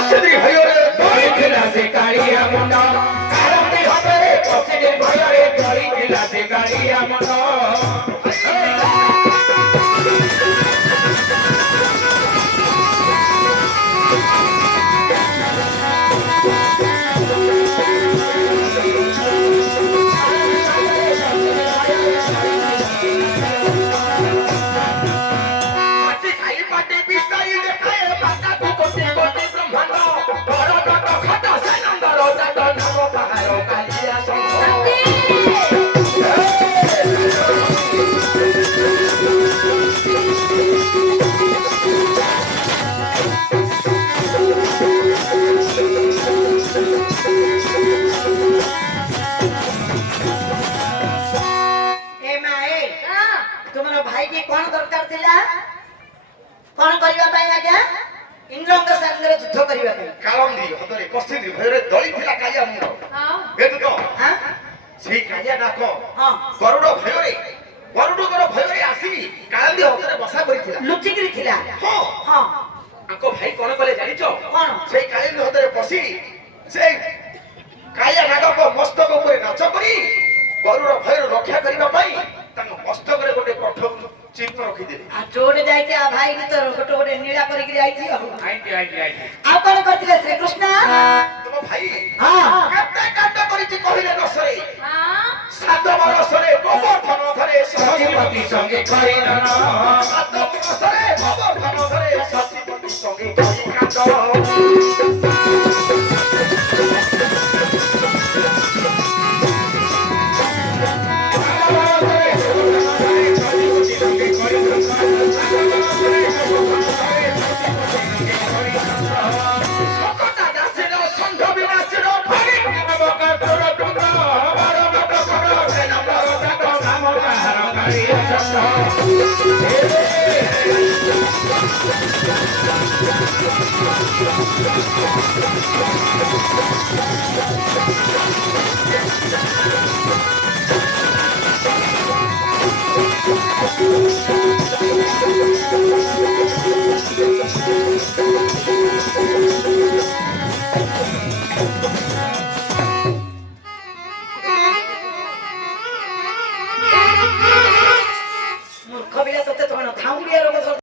ପଶିଲି ଭୟରେ ଧରିଥିଲା ସେ କାଳିଆ ମନ କାରନ୍ତି ହାତରେ ପଶିଲି ଭୟରେ ଧରିଥିଲା ସେ କାଳିଆ ମନ कौन करबा पई आज्ञा इंद्रंग संगे युद्ध करबा पई कालंदी हतरे पस्थिति भୟରେ ଦଳିଥିଲା କାଳିଆ ମୁଣ୍ଡ हां ବେତୁତ हां ସେଇ କାଳିଆ ଡାକ हां ଗରୁଡଙ୍କର ଭୟରେ ଆସି କାଳନ୍ଦୀ ହତରେ ବସା କରିଥିଲା ଲୁଚି କରି ଥିଲା ହଁ हां ଆଙ୍କ ଭାଇ କଣ କଲେ ଜାଣିଛ କଣ ସେଇ କାଳନ୍ଦୀ ହତରେ ପଶି ସେଇ କାଳିଆ ନାଗକ ମସ୍ତକ ଉପରେ ନାଚ କରି ଗରୁଡ ଭୟରୁ ରକ୍ଷା କରିବା ପାଇଁ ତାଙ୍କ ମସ୍ତକରେ ଗୋଟେ କଠୋର ଚିହ୍ନ ରଖିଦେଲେ आ जोड़े जाई के आ भाई की तो गोटे गोटे नीला करी के आई थी आइटी आ कोन करथिले श्री कृष्ण तुम भाई हां केते काट करिति कहिले दसरे हां सात बरसरे गोवर्धन धरे सतीपति संगे करिनन सात बरसरे गोवर्धन धरे सतीपति संगे करि काट